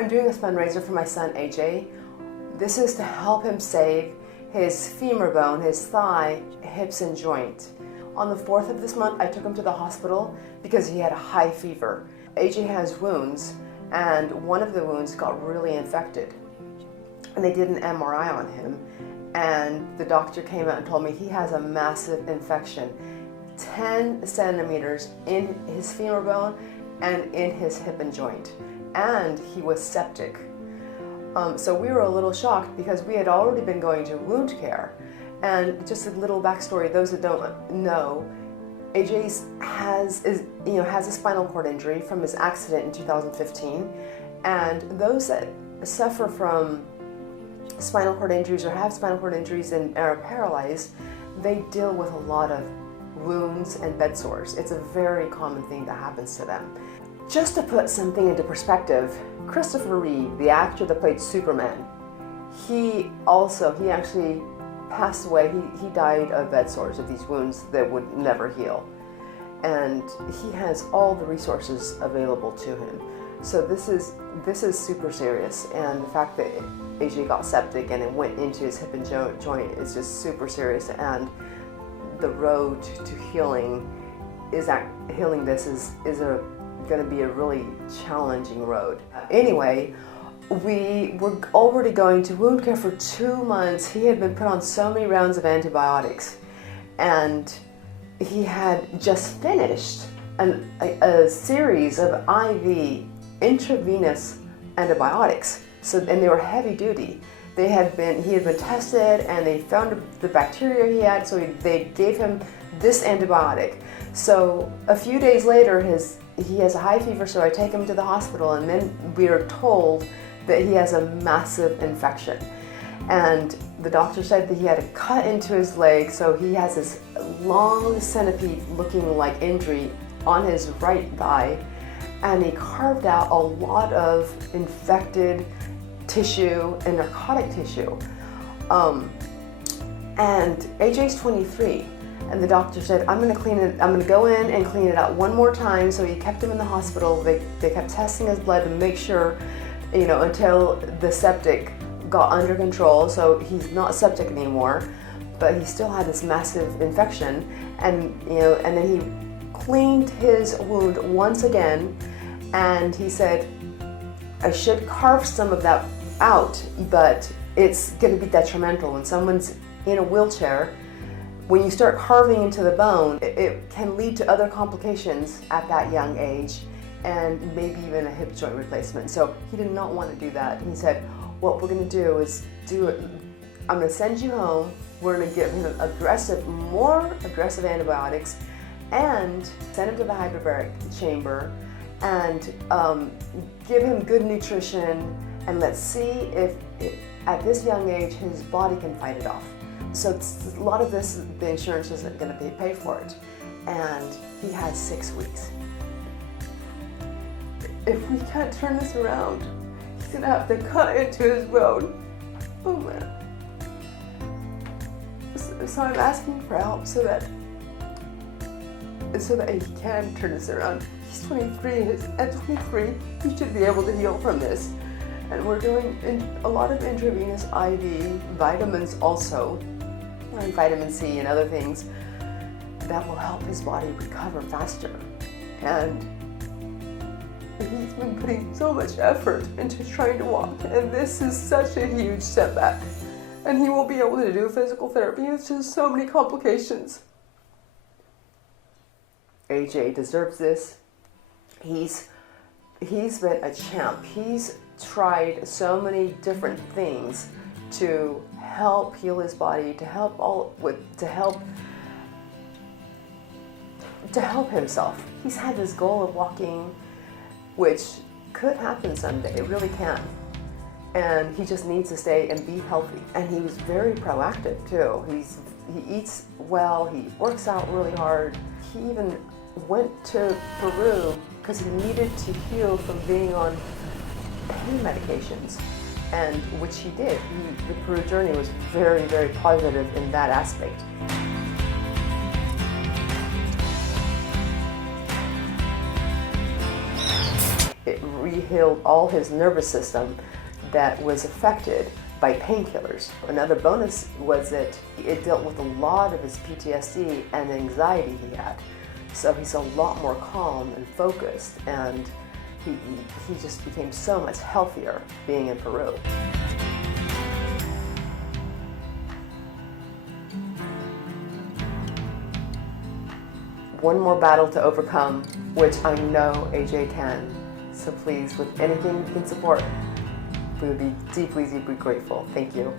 I'm doing this fundraiser for my son AJ. This is to help him save his femur bone, his thigh, hips, and joint. On the 4th of this month, I took him to the hospital because he had a high fever. AJ has wounds, and one of the wounds got really infected. And they did an MRI on him, and the doctor came out and told me he has a massive infection, 10 centimeters in his femur bone and in his hip and joint. And he was septic. So we were a little shocked because we had already been going to wound care. And just a little backstory, those that don't know, AJ has a spinal cord injury from his accident in 2015. And those that suffer from spinal cord injuries or have spinal cord injuries and are paralyzed, they deal with a lot of wounds and bed sores. It's a very common thing that happens to them. Just to put something into perspective, Christopher Reeve, the actor that played Superman, he actually passed away. He died of bed sores, of these wounds that would never heal. And he has all the resources available to him. So this is super serious, and the fact that AJ got septic and it went into his hip and joint is just super serious, and the road to healing this is going to be a really challenging road. Anyway, we were already going to wound care for 2 months. He had been put on so many rounds of antibiotics, and he had just finished a series of IV intravenous antibiotics. And they were heavy duty. He had been tested, and they found the bacteria he had, so they gave him this antibiotic. So a few days later, he has a high fever, so I take him to the hospital, and then we are told that he has a massive infection. And the doctor said that he had a cut into his leg, so he has this long centipede looking like injury on his right thigh, and he carved out a lot of infected tissue and narcotic tissue. And AJ's 23, and the doctor said, I'm going to go in and clean it out one more time. So he kept him in the hospital. They kept testing his blood to make sure, until the septic got under control. So he's not septic anymore, but he still had this massive infection. And then he cleaned his wound once again, and he said, I should carve some of that out, but it's going to be detrimental. When someone's in a wheelchair, when you start carving into the bone, it can lead to other complications at that young age, and maybe even a hip joint replacement. So he did not want to do that. He said, what we're going to do is I'm going to send you home. We're going to give him more aggressive antibiotics, and send him to the hyperbaric chamber, and give him good nutrition, and let's see if at this young age his body can fight it off. So a lot of this, the insurance isn't going to pay for it, and he has 6 weeks. If we can't turn this around, he's going to have to cut into his bone. Oh man. So I'm asking for help so that he can turn this around. He's 23, at 23, he should be able to heal from this. And we're doing a lot of intravenous IV, vitamins also, and vitamin C and other things that will help his body recover faster. And he's been putting so much effort into trying to walk, and this is such a huge setback. And he won't be able to do physical therapy. It's just so many complications. AJ deserves this. He's been a champ. He's tried so many different things to help heal his body, to help himself. He's had this goal of walking, which could happen someday. It really can. And he just needs to stay and be healthy. And he was very proactive too. He eats well. He works out really hard. He even went to Peru because he needed to heal from being on pain medications, and which he did. The Peru journey was very, very positive in that aspect. healed all his nervous system that was affected by painkillers. Another bonus was that it dealt with a lot of his PTSD and anxiety he had. So he's a lot more calm and focused, and he just became so much healthier being in Peru. One more battle to overcome, which I know AJ can. So please, with anything you can support, we would be deeply, deeply grateful. Thank you.